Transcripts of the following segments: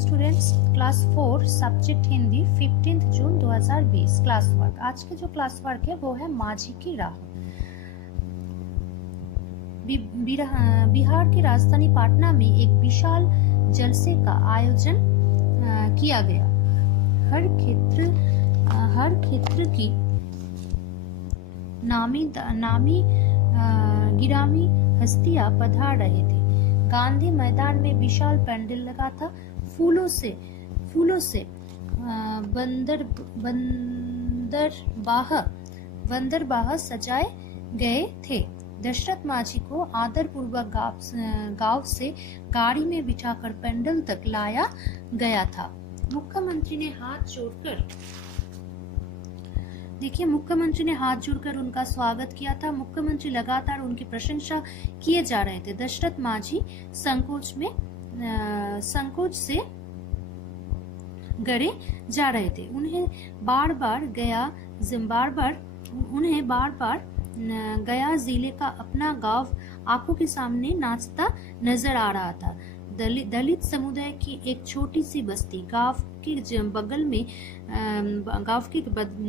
Students, class 4 subject Hindi 15 जून 2020 class work. आज के जो क्लास वर्क है वो है माझी की राह। बिहार की राजधानी पटना में एक विशाल जलसे का आयोजन किया गया। हर क्षेत्र की नामी गिरामी हस्तियां पधार रहे थे। गांधी मैदान में विशाल पैंडल लगा था। फूलों से बंदरबाह सजाए गए थे। दशरथ माझी को आदरपूर्वक गांव से गाड़ी में बिठाकर पैंडल तक लाया गया था। मुख्यमंत्री ने हाथ जोड़कर उनका स्वागत किया था। मुख्यमंत्री लगातार उनकी प्रशंसा किए जा रहे थे। दशरथ माझी संकोच से गड़े जा रहे थे। उन्हें बार बार गया जिले का अपना गांव आंखों के सामने नाचता नजर आ रहा था। दलित समुदाय की एक छोटी सी बस्ती, गांव के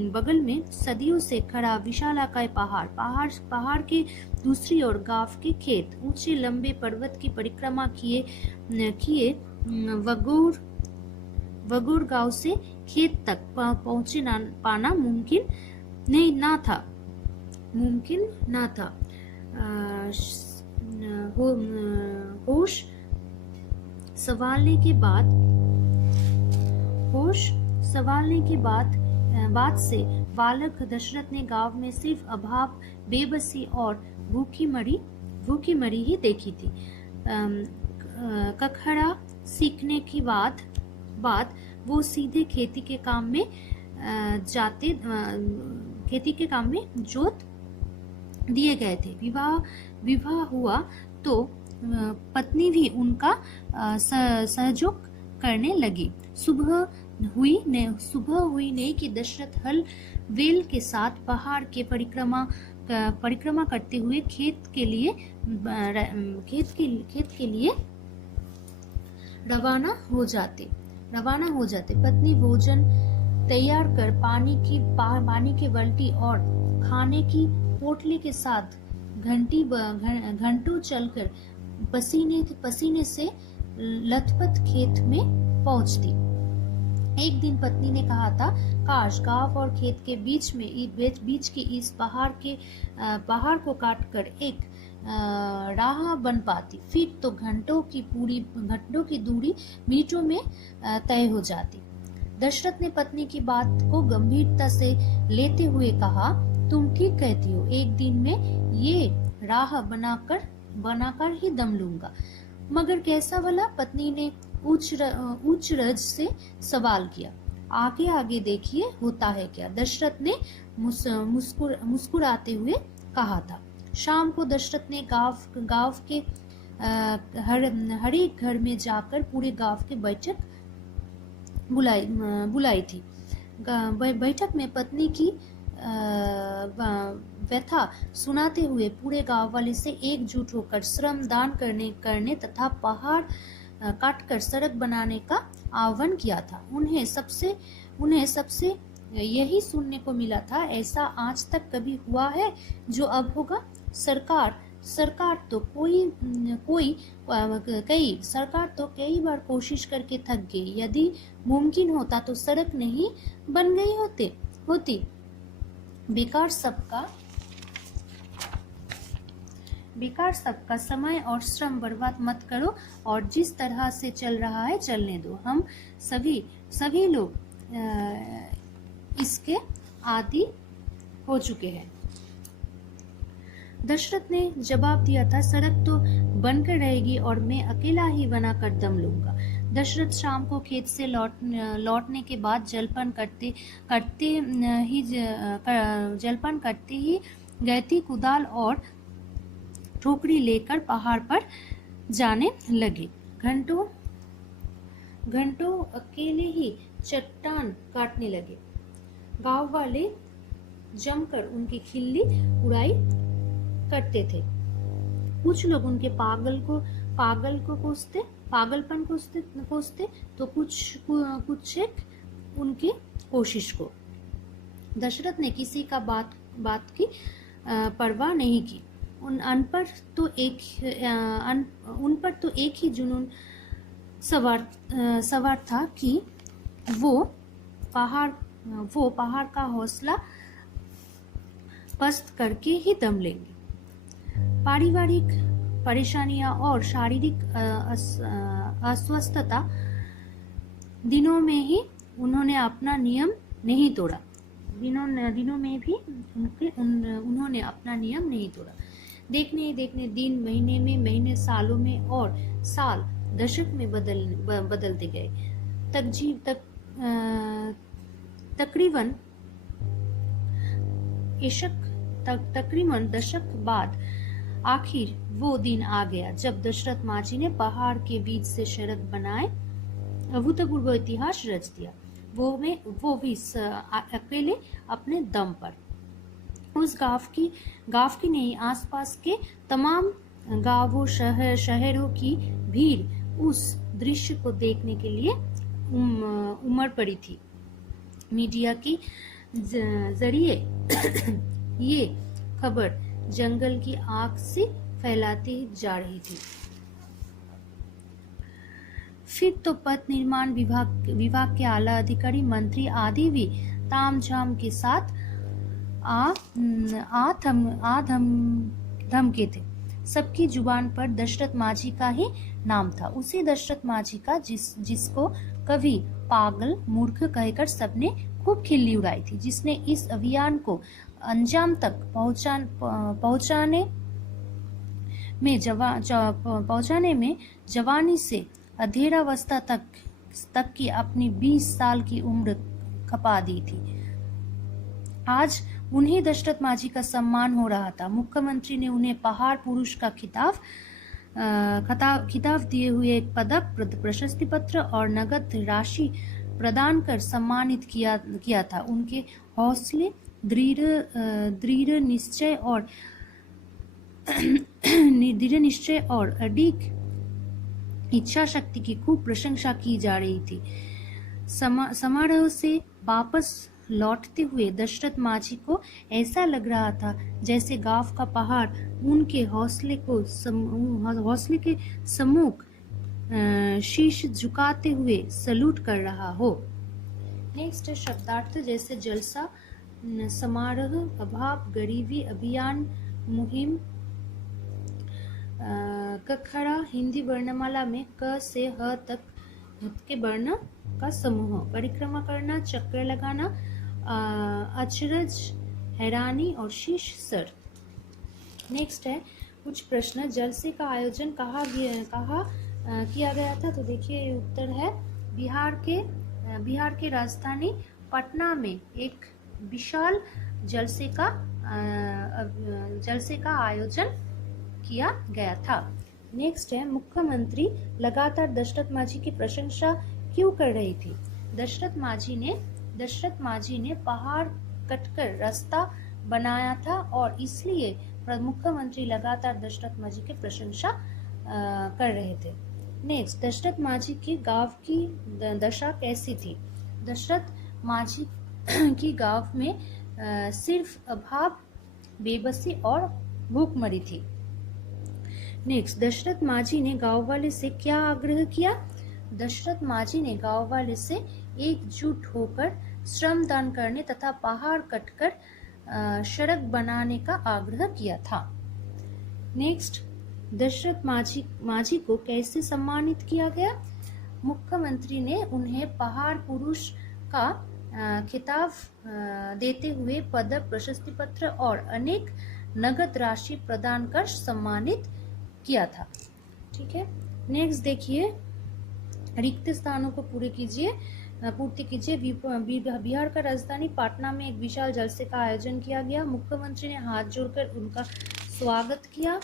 बगल में सदियों से खड़ा विशालाकाय पहाड़ के दूसरी ओर गांव के खेत, ऊंचे लंबे पर्वत की परिक्रमा किए वगोर गांव से खेत तक पहुंचे पाना मुमकिन ना था। होश संभालने के बाद से बालक दशरथ ने गांव में सिर्फ अभाव, बेबसी और भूखी मरी ही देखी थी। कखड़ा सीखने की बाद वो सीधे खेती के काम में जोत दिए गए थे। विवाह हुआ तो पत्नी भी उनका सहयोग करने लगी। सुबह हुई नहीं कि दशरथ हल वेल के साथ पहाड़ के परिक्रमा करते हुए खेत के लिए रवाना हो जाते। पत्नी भोजन तैयार कर पानी की बाल्टी और खाने की पोटली के साथ घंटों चलकर पसीने से लथपथ खेत में पहुंचती। एक दिन पत्नी ने कहा था, काश गांव और खेत के बीच की इस पहाड़ को काटकर एक राह बन पाती, फिर तो घंटों की दूरी मिनटों में तय हो जाती। दशरथ ने पत्नी की बात को गंभीरता से लेते हुए कहा, तुम ठीक कहती हो, एक दिन में ये राह बनाकर ही दम लूंगा। मगर कैसा भला? पत्नी ने उच्च रज से सवाल किया। आगे देखिए होता है क्या, दशरथ ने मुस्कुराते हुए कहा था। शाम को दशरथ ने गांव के हर एक घर में जाकर पूरे गांव की बैठक बुलाई थी। बैठक में पत्नी की व्यथा सुनाते हुए पूरे गांव वाले से एकजुट होकर श्रम दान करने तथा पहाड़ काटकर सड़क बनाने का आह्वान किया था। उन्हें सबसे यही सुनने को मिला था, ऐसा आज तक कभी हुआ है जो अब होगा? सरकार तो कई बार कोशिश करके थक गई। यदि मुमकिन होता तो सड़क नहीं बन गई होती। बेकार सबका समय और श्रम बर्बाद मत करो और जिस तरह से चल रहा है चलने दो। हम सभी लोग इसके आदी हो चुके हैं। दशरथ ने जवाब दिया था, सड़क तो बनकर रहेगी और मैं अकेला ही बनाकर दम लूंगा। दशरथ शाम को खेत से लौटने के बाद जलपान करते ही गैती, कुदाल और ठोकरी लेकर पहाड़ पर जाने लगे। घंटों अकेले ही चट्टान काटने लगे। गांव वाले जमकर उनकी खिल्ली उड़ाई करते थे। कुछ लोग उनके पागल को कोसते पागलपन कोसते तो कुछ एक उनकी कोशिश को। दशरथ ने किसी का बात की परवाह नहीं की। उन पर तो एक ही जुनून सवार था कि वो पहाड़ का हौसला पस्त करके ही दम लेंगे। पारिवारिक परेशानियां और शारीरिक अस्वस्थता दिनों में ही उन्होंने अपना नियम नहीं तोड़ा। दिनों में भी उन्होंने अपना नियम नहीं तोड़ा। देखने दिन महीने सालों में और साल दशक में बदलते गए। तकरीबन दशक बाद आखिर वो दिन आ गया जब दशरथ माझी ने पहाड़ के बीच से सड़क बनाए अभूतपूर्व इतिहास रच दिया। वो भी अकेले अपने दम पर। उस गांव की नहीं, आसपास के तमाम गांवों शहरों की भीड़ उस दृश्य को देखने के लिए उमड़ पड़ी थी। मीडिया की जरिए ये खबर जंगल की आग से फैलाती जा रही थी। फिर तो पथ निर्माण विभाग के आला अधिकारी, मंत्री आदि भी तामझाम के साथ धमके थे। सबकी जुबान पर दशरथ माझी का ही नाम था। उसी दशरथ माझी का जिसको कभी पागल मूर्ख कहकर सबने खूब खिल्ली उड़ाई थी, जिसने इस अभियान को अंजाम तक पहुंचाने में जवानी से अधेड़ावस्था तक की अपनी 20 साल की उम्र खपा दी थी। आज उन्हीं दशरथ माझी का सम्मान हो रहा था। मुख्यमंत्री ने उन्हें पहाड़ पुरुष का खिताब दिए हुए एक पदक, प्रशस्ति पत्र और नगद राशि प्रदान कर सम्मानित किया था। उनके हौसले, दृढ़ निश्चय और अडिग इच्छा शक्ति की खूब प्रशंसा की जा रही थी। समारोह से वापस लौटते हुए दशरथ माझी को ऐसा लग रहा था जैसे गांव का पहाड़ उनके हौसले के सम्मुख शीश झुकाते हुए सलूट कर रहा हो। नेक्स्ट है शब्दार्थ, जैसे जलसा, समारोह, अभाव, गरीबी, अभियान, मुहिम। कखरा हिंदी वर्णमाला में क से ह तक के वर्ण का समूह। परिक्रमा करना, चक्कर लगाना, अचरज, हैरानी और शीश सर। नेक्स्ट है कुछ प्रश्न। जलसे का आयोजन कहाँ किया गया था? तो देखिए उत्तर है बिहार के राजधानी पटना में एक विशाल जलसे का आयोजन किया गया था। नेक्स्ट है मुख्यमंत्री लगातार दशरथ माझी की प्रशंसा क्यों कर रही थी? दशरथ माझी ने पहाड़ कटकर रास्ता बनाया था और इसलिए मुख्यमंत्री लगातार दशरथ माझी की प्रशंसा कर रहे थे। नेक्स्ट, दशरथ माझी के गांव की दशा कैसी थी? दशरथ माझी की गांव में सिर्फ अभाव, बेबसी और भूखमरी थी। नेक्स्ट, दशरथ माझी ने गांव वाले से क्या आग्रह किया? दशरथ माझी ने गांव वाले से एकजुट होकर श्रमदान करने तथा पहाड़ कटकर सड़क बनाने का आग्रह किया था। नेक्स्ट, दशरथ माझी को कैसे सम्मानित किया गया? मुख्यमंत्री ने उन्हें पहाड़ पुरुष का खिताब देते हुए पदक, प्रशस्ति पत्र और अनेक नगद राशि प्रदान कर सम्मानित किया था। ठीक है, नेक्स्ट देखिए, रिक्त स्थानों को पूर्ति कीजिए। बिहार का राजधानी पटना में एक विशाल जलसे का आयोजन किया गया। मुख्यमंत्री ने हाथ जोड़कर उनका स्वागत किया।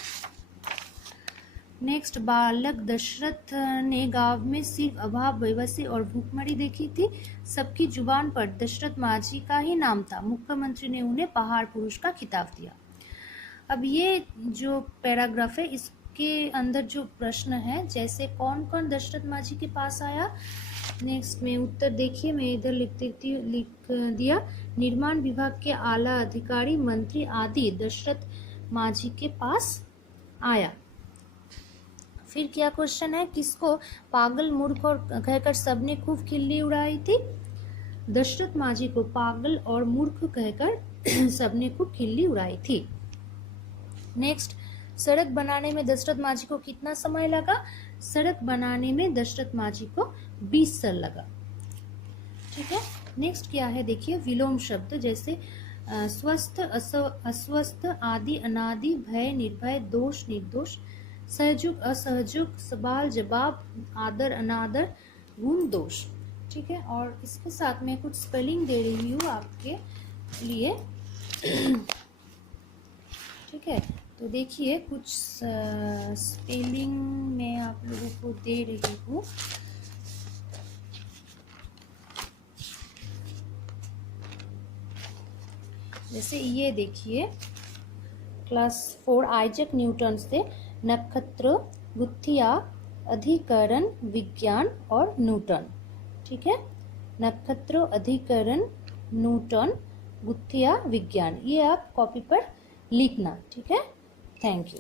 नेक्स्ट, बालक दशरथ ने गांव में सिर्फ अभाव, बेबसी और भूखमरी देखी थी। सबकी जुबान पर दशरथ माझी का ही नाम था। मुख्यमंत्री ने उन्हें पहाड़ पुरुष का खिताब दिया। अब ये जो पैराग्राफ है इसके अंदर जो प्रश्न है, जैसे कौन कौन दशरथ माझी के पास आया। नेक्स्ट में उत्तर देखिए, मैं इधर लिख दिया, निर्माण विभाग के आला अधिकारी, मंत्री आदि दशरथ माझी के पास आया। फिर क्या क्वेश्चन है, किसको पागल मूर्ख और कहकर सबने खूब खिल्ली उड़ाई थी। दशरथ माझी को पागल और मूर्ख कहकर सबने खूब खिल्ली उड़ाई थी। नेक्स्ट, सड़क बनाने में दशरथ माझी को कितना समय लगा। सड़क बनाने में दशरथ माझी को 20 साल लगा। ठीक है। नेक्स्ट क्या है देखिए, विलोम शब्द, जैसे स्वस्थ, अस्वस्थ, आदि, अनादि, भय, निर्भय, दोष, निर्दोष, सहजुग, असहजुग, सवाल जवाब, आदर, अनादर, गुण, दोष। ठीक है। और इसके साथ में कुछ स्पेलिंग दे रही हूँ आपके लिए। ठीक है, तो देखिए कुछ स्पेलिंग मैं आप लोगों को दे रही हूँ। जैसे ये देखिए, क्लास 4 आइजैक न्यूटन से नक्षत्र, गुत्थिया, अधिकरण, विज्ञान और न्यूटन। ठीक है, नक्षत्र, अधिकरण, न्यूटन, गुत्थिया, विज्ञान, ये आप कॉपी पर लिखना। ठीक है, थैंक यू।